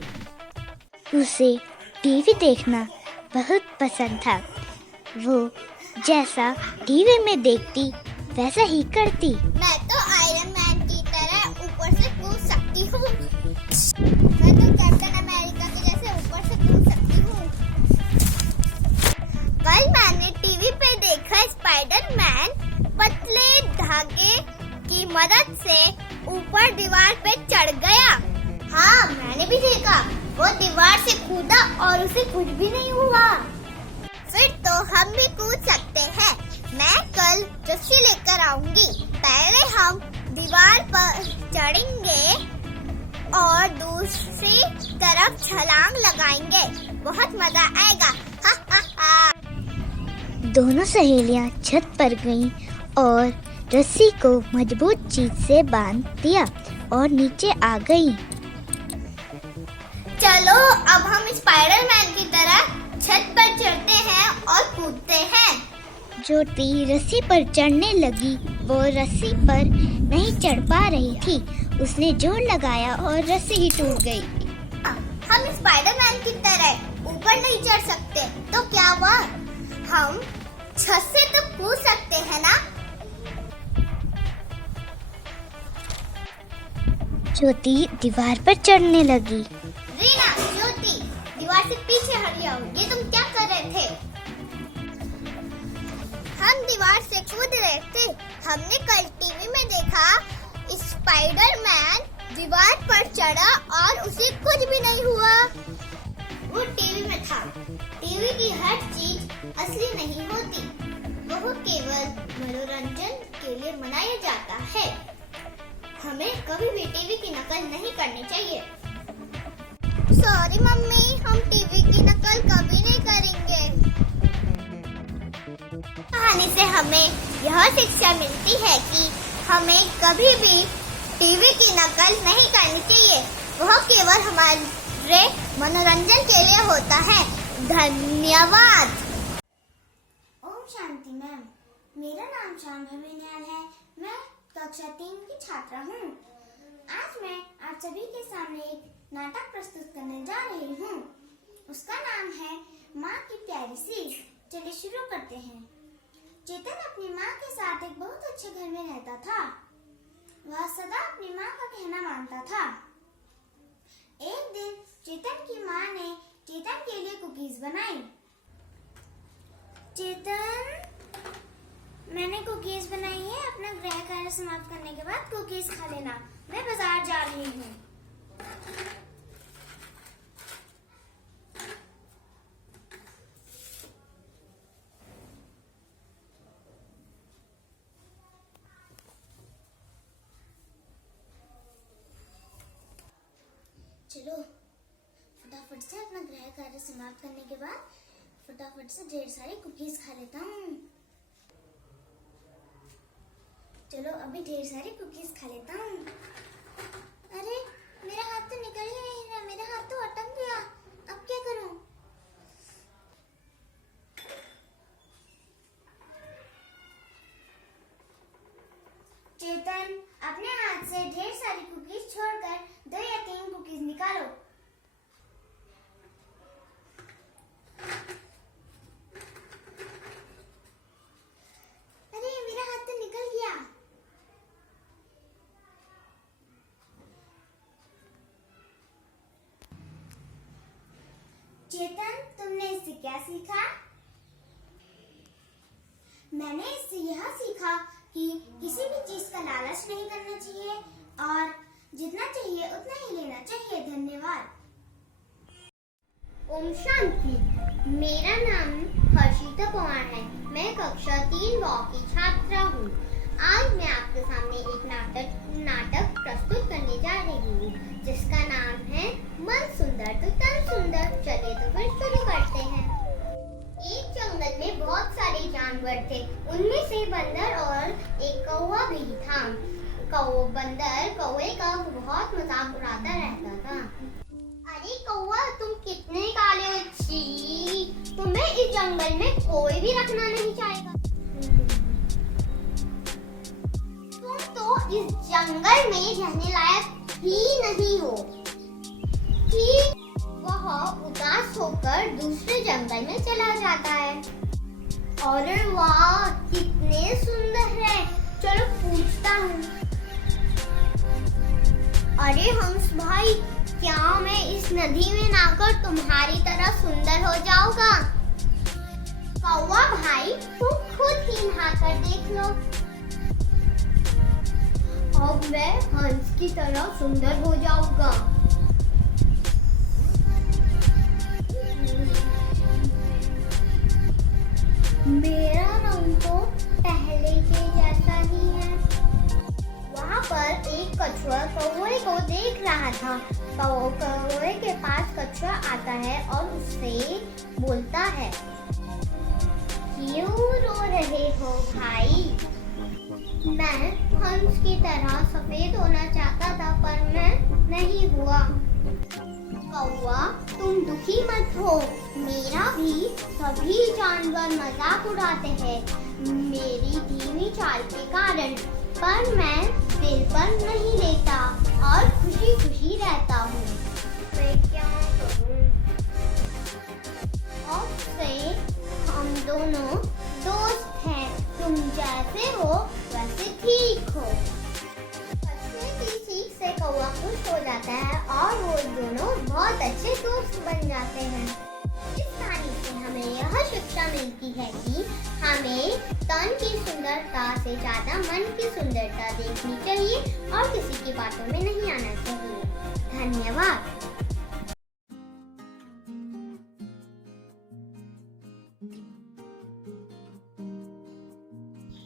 उसे टीवी देखना बहुत पसंद था। वो जैसा टीवी में देखती वैसा ही करती। मैं तो आयरन मैन की तरह ऊपर से कूद सकती हूँ। मैं तो कैप्टन अमेरिका के जैसे ऊपर से कूद सकती हूँ। कल मैंने टीवी पे देखा स्पाइडरमैन पतले धागे की मदद से ऊपर दीवार पे चढ़ गया। हाँ, मैंने भी देखा। वो दीवार से कूदा और उसे कुछ भी नहीं हुआ। फिर तो हम भी कूद सकते हैं। मैं कल रस्सी लेकर आऊंगी। पहले हम दीवार पर चढ़ेंगे और दूसरी तरफ छलांग लगाएंगे। बहुत मजा आएगा। हा हा हा। दोनों सहेलियां छत पर गईं और रस्सी को मजबूत चीज से बांध दिया और नीचे आ गईं। चलो अब हम स्पाइडरमैन की तरह छत पर चढ़ते हैं और कूदते हैं। ज्योति रस्सी पर चढ़ने लगी। वो रस्सी पर नहीं चढ़ पा रही थी। उसने जोर लगाया और रस्सी ही टूट गई। हम स्पाइडरमैन की तरह ऊपर नहीं चढ़ सकते तो क्या हुआ? हम छत से तो कूद सकते हैं ना? ज्योति दीवार पर चढ़ने लगी। रीना, ज्योति, दीवार से पीछे हट जाओ। ये तुम क्या कर रहे थे? हम दीवार से कूद रहे थे। हमने कल टीवी में देखा स्पाइडरमैन दीवार पर चढ़ा और उसे कुछ भी नहीं हुआ। वो टीवी में था। टीवी की हर चीज असली नहीं होती। वो केवल मनोरंजन के लिए बनाया जाता है। हमें कभी भी टीवी की नकल नहीं करनी चाहिए। सॉरी मम्मी, हम टीवी की नकल कभी नहीं करेंगे। कहानी से हमें यह शिक्षा मिलती है कि हमें कभी भी टीवी की नकल नहीं करनी चाहिए। वह केवल हमारे मनोरंजन के लिए होता है। धन्यवाद। ओम शांति मैम, मेरा नाम शांभवी निहाल है। मैं कक्षा 3 की छात्रा हूँ। आज मैं आप सभी के सामने एक नाटक प्रस्तुत करने जा रही हूँ। उसका नाम है माँ की प्यारी सी। चलिए शुरू करते हैं। चेतन अपनी माँ के साथ एक बहुत अच्छे घर में रहता था। वह सदा अपनी माँ का कहना मानता था। एक दिन चेतन की माँ ने चेतन के लिए कुकीज बनाई। चेतन, मैंने कुकीज बनाई है। अपना गृह कार्य समाप्त करने के बाद कुकीज खा लेना। मैं बाजार जा रही हूँ। चलो फटाफट से अपना गृह कार्य समाप्त करने के बाद फटाफट से ढेर सारी कुकीज खा लेता हूँ। चलो अभी ढेर सारी कुकीज खा लेता हूँ। अरे मेरा हाथ तो निकल ही नहीं रहा, मेरा हाथ तो अटक गया। अब क्या करूँ? चेतन, अपने हाथ से ढेर सारी कुकीज छोड़कर 2 या 3 कुकीज निकालो। अरे मेरा हाथ तो निकल गया। चेतन, तुमने इससे क्या सीखा? मैंने इससे यह सीखा कि किसी भी चीज का लालच नहीं करना चाहिए और जितना चाहिए उतना ही लेना चाहिए। धन्यवाद। ओम शांति। मेरा नाम हर्षिता कुमार है। मैं कक्षा 3 व की छात्रा हूँ। आज मैं आपके सामने एक नाटक प्रस्तुत करने जा रही हूँ जिसका नाम है मन सुंदर तो तन सुंदर। चलिए तो फिर शुरू करते हैं। एक जंगल में बहुत सारे जानवर थे। उनमें से बंदर और एक कौवा भी था। बंदर कौवे का बहुत मजाक उड़ाता रहता था। अरे कौवा, तुम कितने काले हो, छी, तुम्हें इस जंगल में कोई भी रखना नहीं चाहेगा। तुम तो इस जंगल में रहने लायक ही नहीं हो। ठीक, वह उदास होकर दूसरे जंगल में चला जाता है। अरे वाह, कितने सुंदर है, चलो पूछता हूँ। अरे हंस भाई, क्या मैं इस नदी में नहाकर तुम्हारी तरह सुंदर हो जाऊंगा? कौवा भाई, तुम खुद ही नहाकर देख लो। अब मैं हंस की तरह सुंदर हो जाऊंगा। मेरा रंग तो पहले के जैसा ही है। वहाँ पर एक कछुआ कौवे को देख रहा था। कौवे के पास कछुआ आता है और उससे बोलता है, क्यों रो रहे हो भाई? मैं हंस की तरह सफेद होना चाहता था पर मैं नहीं हुआ। कौवा, तुम दुखी मत हो, मेरा भी सभी जानवर मजाक उड़ाते हैं मेरी धीमी चाल के कारण, पर मैं दिल पर नहीं लेता और खुशी खुशी रहता हूँ। मैं क्या करूँ? अब से हम दोनों दोस्त हैं। तुम जैसे हो वैसे ठीक हो। बच्चे की सीख से कौवा खुश हो जाता है और वो दोनों बहुत अच्छे दोस्त बन जाते हैं। इस कहानी से हमें यह शिक्षा मिलती है कि हमें तन की सुंदरता से ज्यादा मन की सुंदरता देखनी चाहिए और किसी की बातों में नहीं आना चाहिए। धन्यवाद।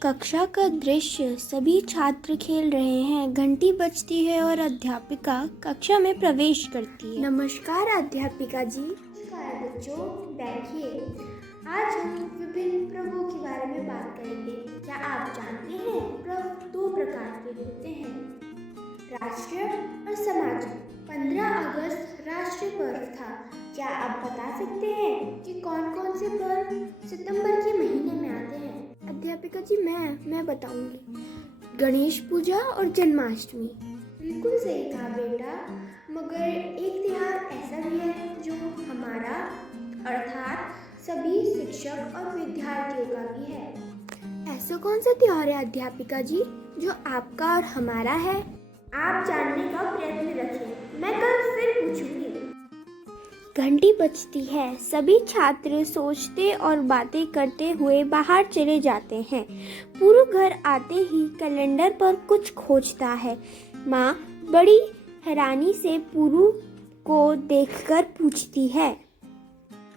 कक्षा का दृश्य, सभी छात्र खेल रहे हैं। घंटी बजती है और अध्यापिका कक्षा में प्रवेश करती है। नमस्कार अध्यापिका जी। नमस्कार बच्चों, बैठिए। आज हम विभिन्न पर्वों के बारे में बात करेंगे। क्या आप जानते हैं पर्व 2 प्रकार के होते हैं, राष्ट्रीय और सामाजिक। 15 अगस्त राष्ट्रीय पर्व था। क्या आप बता सकते हैं कि कौन कौन से पर्व सितंबर के महीने में आते हैं? अध्यापिका जी मैं बताऊंगी। गणेश पूजा और जन्माष्टमी। बिल्कुल सही कहा बेटा, मगर एक त्योहार ऐसा भी है जो हमारा अर्थात सभी शिक्षक और विद्यार्थियों का भी है। ऐसा कौन सा त्योहार है अध्यापिका जी जो आपका और हमारा है? आप जानने का प्रयत्न रखें, मैं कल फिर पूछूंगी। घंटी बजती है, सभी छात्र सोचते और बातें करते हुए बाहर चले जाते हैं। पूर्व घर आते ही कैलेंडर पर कुछ खोजता है। माँ बड़ी हैरानी से पुरु को देखकर पूछती है,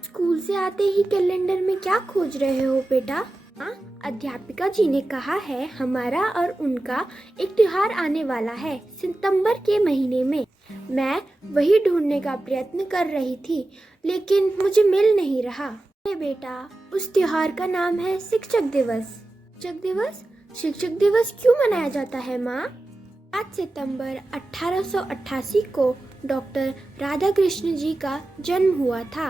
स्कूल से आते ही कैलेंडर में क्या खोज रहे हो बेटा? हाँ, अध्यापिका जी ने कहा है हमारा और उनका एक त्योहार आने वाला है सितंबर के महीने में। मैं वही ढूंढने का प्रयत्न कर रही थी लेकिन मुझे मिल नहीं रहा। बेटा, उस त्योहार का नाम है शिक्षक दिवस। शिक्षक दिवस? शिक्षक दिवस क्यों मनाया जाता है माँ? 8 सितंबर 1888 को डॉक्टर राधाकृष्ण जी का जन्म हुआ था।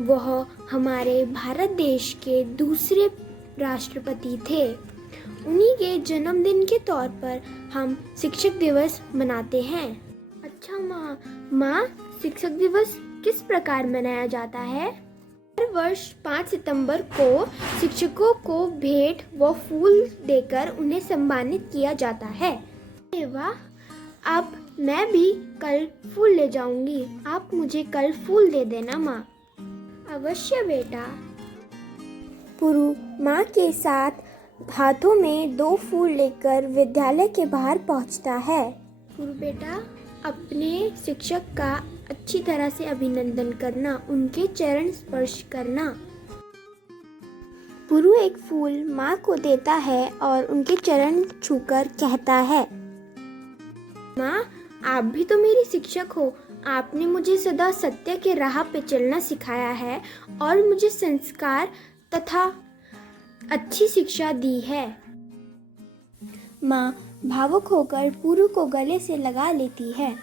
वह हमारे भारत देश के दूसरे राष्ट्रपति थे। उन्हीं के जन्मदिन के तौर पर हम शिक्षक दिवस मनाते हैं। अच्छा माँ, शिक्षक दिवस किस प्रकार मनाया जाता है? हर वर्ष 5 सितंबर को शिक्षकों को भेंट व फूल देकर उन्हें सम्मानित किया जाता है। वाह, अब मैं भी कल फूल ले जाऊंगी। आप मुझे कल फूल दे देना माँ। अवश्य बेटा। पुरु माँ के साथ हाथों में 2 फूल लेकर विद्यालय के बाहर पहुँचता है। पुरु बेटा, अपने शिक्षक का अच्छी तरह से अभिनंदन करना, उनके चरण स्पर्श करना। पुरु एक फूल माँ को देता है और उनके चरण छूकर कहता है, माँ, आप भी तो मेरी शिक्षक हो। आपने मुझे सदा सत्य के राह पे चलना सिखाया है और मुझे संस्कार तथा अच्छी शिक्षा दी है। माँ भावुक होकर पुरु को गले से लगा लेती है।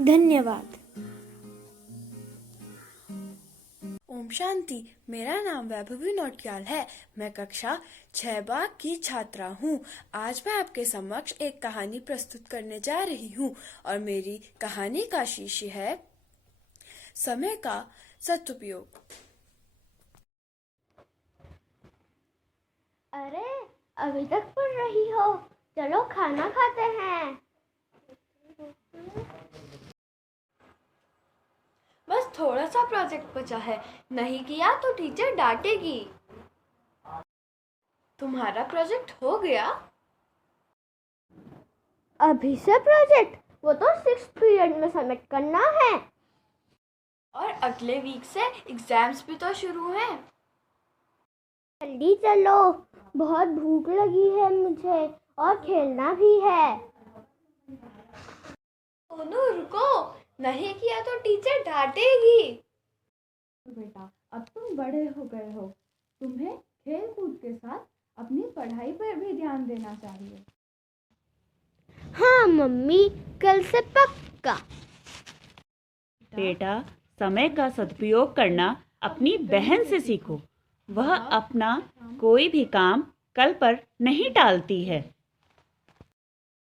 धन्यवाद। ओम शांति। मेरा नाम वैभवी नौटियाल है। मैं कक्षा 6 की छात्रा हूँ। आज मैं आपके समक्ष एक कहानी प्रस्तुत करने जा रही हूँ और मेरी कहानी का शीर्षक है समय का सदुपयोग। अरे, अभी तक पढ़ रही हो? चलो खाना खाते हैं। बस थोड़ा सा प्रोजेक्ट बचा है, नहीं किया तो टीचर डांटेगी। तुम्हारा प्रोजेक्ट हो गया? अभी से प्रोजेक्ट? वो तो 6th पीरियड में सबमिट करना है। और अगले वीक से एग्जाम्स भी तो शुरू हैं। जल्दी चलो, बहुत भूख लगी है मुझे और खेलना भी है। सोनू रुको, नहीं किया तो टीचर डांटेगी। बेटा, अब तुम बड़े हो गए हो, तुम्हें खेल कूद के साथ अपनी पढ़ाई पर भी ध्यान देना चाहिए। हाँ मम्मी, कल से पक्का। बेटा, समय का सदुपयोग करना अपनी बहन से सीखो। वह अपना कोई भी काम कल पर नहीं टालती है।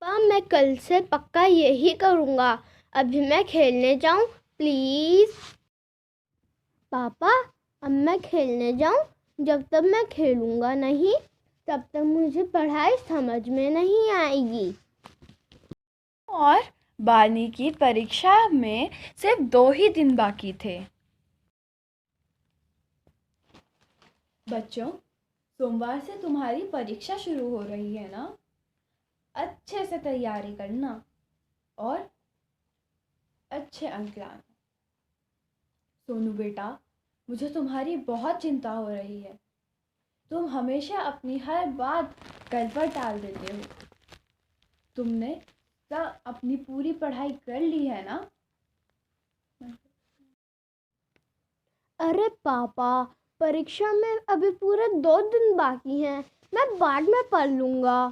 पापा, मैं कल से पक्का यही करूँगा। अभी मैं खेलने जाऊँ प्लीज़। पापा, अब मैं खेलने जाऊँ? जब तक मैं खेलूँगा नहीं तब तक मुझे पढ़ाई समझ में नहीं आएगी। और बानी की परीक्षा में सिर्फ 2 ही दिन बाकी थे। बच्चों, सोमवार से तुम्हारी परीक्षा शुरू हो रही है ना? अच्छे से तैयारी करना और अच्छे अंक लाना। सोनू बेटा, मुझे तुम्हारी बहुत चिंता हो रही है। तुम हमेशा अपनी हर बात कल पर टाल देते हो। तुमने सब अपनी पूरी पढ़ाई कर ली है ना? अरे पापा, परीक्षा में अभी पूरे 2 दिन बाकी हैं। मैं बाद में पढ़ लूँगा।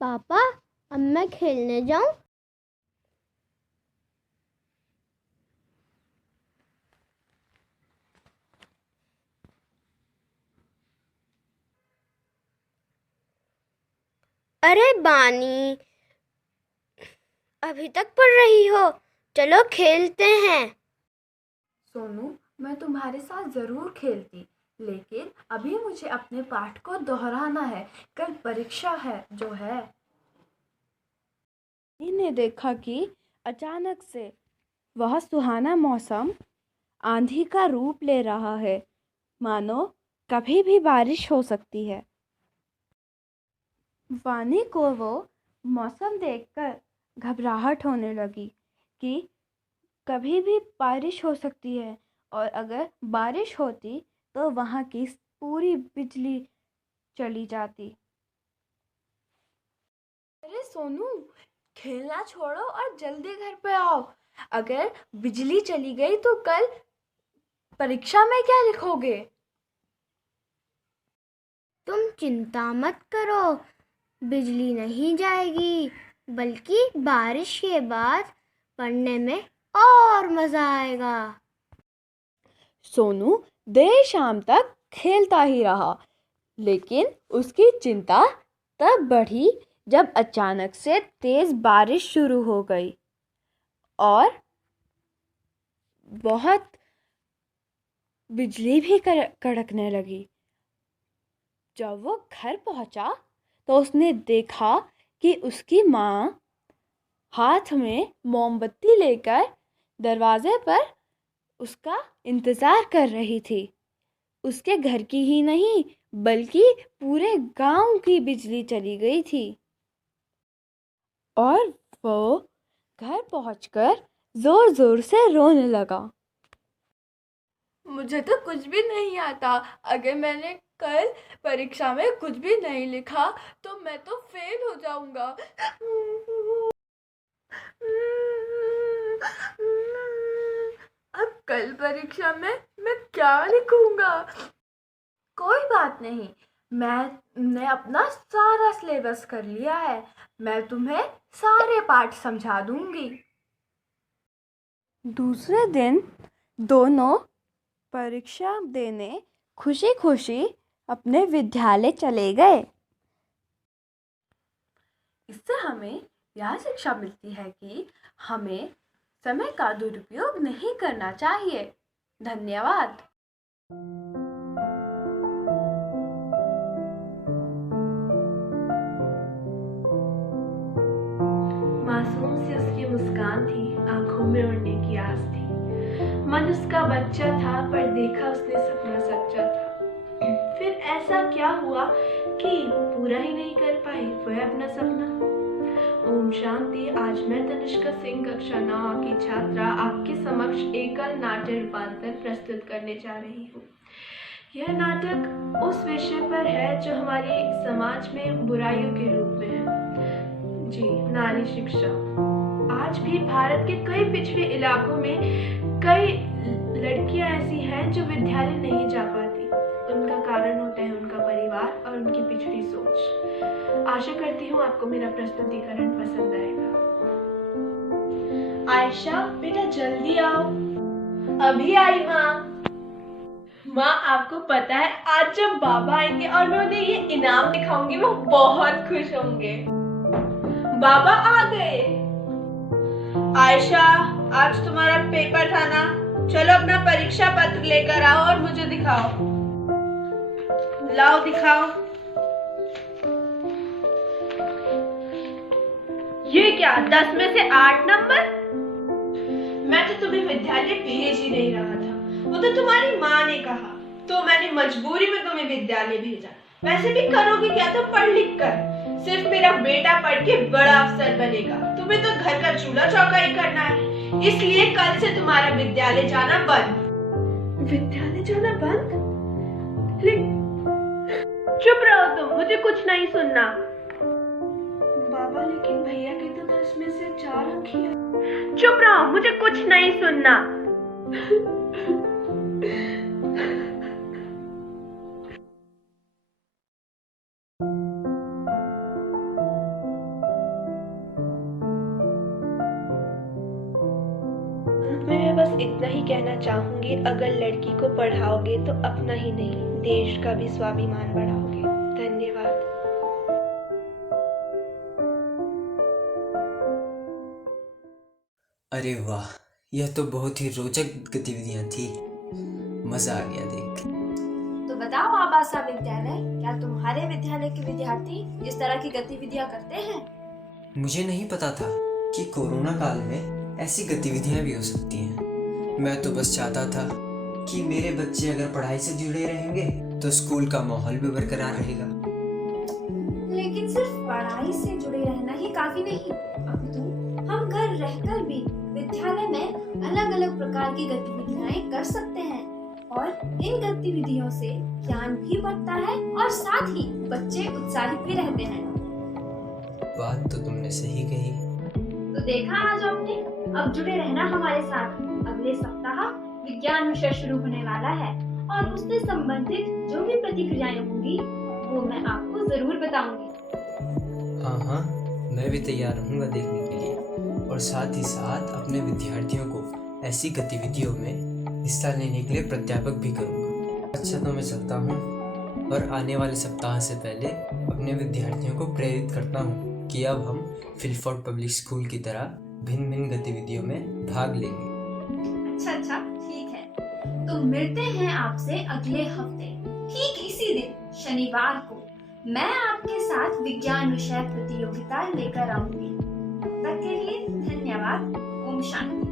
पापा, अब मैं खेलने जाऊँ? अरे बानी, अभी तक पढ़ रही हो? चलो खेलते हैं। सोनू, मैं तुम्हारे साथ ज़रूर खेलती, लेकिन अभी मुझे अपने पाठ को दोहराना है। कल परीक्षा है जो है। ने देखा कि अचानक से वह सुहाना मौसम आंधी का रूप ले रहा है, मानो कभी भी बारिश हो सकती है। वानी को वो मौसम देखकर घबराहट होने लगी कि कभी भी बारिश हो सकती है, और अगर बारिश होती तो वहाँ की पूरी बिजली चली जाती। अरे सोनू, खेलना छोड़ो और जल्दी घर पे आओ। अगर बिजली चली गई तो कल परीक्षा में क्या लिखोगे? तुम चिंता मत करो, बिजली नहीं जाएगी, बल्कि बारिश के बाद पढ़ने में और मजा आएगा। सोनू देर शाम तक खेलता ही रहा, लेकिन उसकी चिंता तब बढ़ी जब अचानक से तेज बारिश शुरू हो गई और बहुत बिजली भी कड़कने लगी। जब वो घर पहुंचा तो उसने देखा कि उसकी माँ हाथ में मोमबत्ती लेकर दरवाजे पर उसका इंतज़ार कर रही थी। उसके घर की ही नहीं बल्कि पूरे गांव की बिजली चली गई थी और वो घर पहुंचकर ज़ोर ज़ोर से रोने लगा। मुझे तो कुछ भी नहीं आता। अगर मैंने कल परीक्षा में कुछ भी नहीं लिखा तो मैं तो फेल हो जाऊंगा। अब कल परीक्षा में मैं क्या लिखूंगा? कोई बात नहीं, मैंने अपना सारा सिलेबस कर लिया है। मैं तुम्हें सारे पाठ समझा दूंगी। दूसरे दिन दोनों परीक्षा देने खुशी खुशी अपने विद्यालय चले गए। इससे हमें यह शिक्षा मिलती है कि हमें समय का दुरुपयोग नहीं करना चाहिए। धन्यवाद। मासूम सी उसकी मुस्कान थी, आंखों में उड़ने की आस थी। मन उसका बच्चा था, पर देखा उसने सपना सच्चा था। फिर ऐसा क्या हुआ कि पूरा ही नहीं कर पाई वह अपना सपना? ओम शांति। आज मैं तनिष्का सिंह कक्षा 9 की छात्रा आपके समक्ष एकल नाट्य रूपांतर प्रस्तुत करने जा रही हूँ। यह नाटक उस विषय पर है जो हमारे समाज में बुराइयों के रूप में है। जी, नारी शिक्षा। आज भी भारत के कई पिछड़े इलाकों में कई लड़कियां ऐसी हैं जो विद्यालय नहीं जा पाती। उनका कारण होता है उनका परिवार और उनकी पिछड़ी सोच। आशा करती हूँ आपको मेरा प्रस्तुतिकरण पसंद आएगा। आयशा बेटा जल्दी आओ। अभी आई माँ। माँ आपको पता है आज जब बाबा आएंगे और मैं उन्हें ये इनाम दिखाऊंगी वो बहुत खुश होंगे। बाबा आ गए। आयशा आज तुम्हारा पेपर था ना, चलो अपना परीक्षा पत्र लेकर आओ और मुझे दिखाओ। लाओ दिखाओ। ये क्या 10 में से 8 नंबर? मैं तो तुम्हें विद्यालय भेज ही नहीं रहा था, वो तो तुम्हारी माँ ने कहा, तो मैंने मजबूरी में तुम्हें विद्यालय भेजा। वैसे भी करोगे क्या तुम पढ़ लिख कर? सिर्फ मेरा बेटा पढ़ के बड़ा अफसर बनेगा, तुम्हें तो घर का चूल्हा चौका ही करना है। इसलिए कल से तुम्हारा विद्यालय जाना बंद। विद्यालय जाना बंद? चुप रहो तुम, मुझे कुछ नहीं सुनना। बाबा लेकिन भैया के तो 10 में से 4 अंक ही है। चुप रहो, मुझे कुछ नहीं सुनना। मैं बस इतना ही कहना चाहूंगी, अगर लड़की को पढ़ाओगे तो अपना ही नहीं देश का भी स्वाभिमान बढ़ाओगे। धन्यवाद। अरे वाह, यह तो बहुत ही रोचक गतिविधियां थी। मजा आ गया देख। तो बताओ आबासा विद्यालय, क्या तुम्हारे विद्यालय के विद्यार्थी इस तरह की गतिविधियां करते हैं? मुझे नहीं पता था कि कोरोना काल में ऐसी गतिविधियां भी हो सकती हैं। मैं तो बस चाहता था कि मेरे बच्चे अगर पढ़ाई से जुड़े रहेंगे तो स्कूल का माहौल भी बरकरार रहेगा। लेकिन सिर्फ पढ़ाई से जुड़े रहना ही काफी नहीं, अपितु रहकर भी विद्यालय में अलग अलग प्रकार की गतिविधियां कर सकते हैं और इन गतिविधियों से ज्ञान भी बढ़ता है और साथ ही बच्चे उत्साहित भी रहते हैं। बात तो तुमने सही कही। तो देखा आज आपने, अब जुड़े रहना हमारे साथ। अगले सप्ताह विज्ञान विषय शुरू होने वाला है और उससे संबंधित जो भी प्रतिक्रियाएं होंगी वो मैं आपको जरूर बताऊंगी। हाँ, मैं भी तैयार रहूँगा देखने के लिए और साथ ही साथ अपने विद्यार्थियों को ऐसी गतिविधियों में हिस्सा लेने के लिए प्राध्यापक भी करूँगा। अच्छा, तो मैं चलता हूँ और आने वाले सप्ताह से पहले अपने विद्यार्थियों को प्रेरित करता हूँ कि अब हम फिलफोर्ड पब्लिक स्कूल की तरह भिन्न भिन्न गतिविधियों में भाग लेंगे। अच्छा, ठीक है। तो मिलते हैं आपसे अगले हफ्ते ठीक इसी दिन शनिवार को। मैं आपके साथ विज्ञान विषय प्रतियोगिता लेकर आऊंगी। तब तक के लिए धन्यवाद। ओम शांति।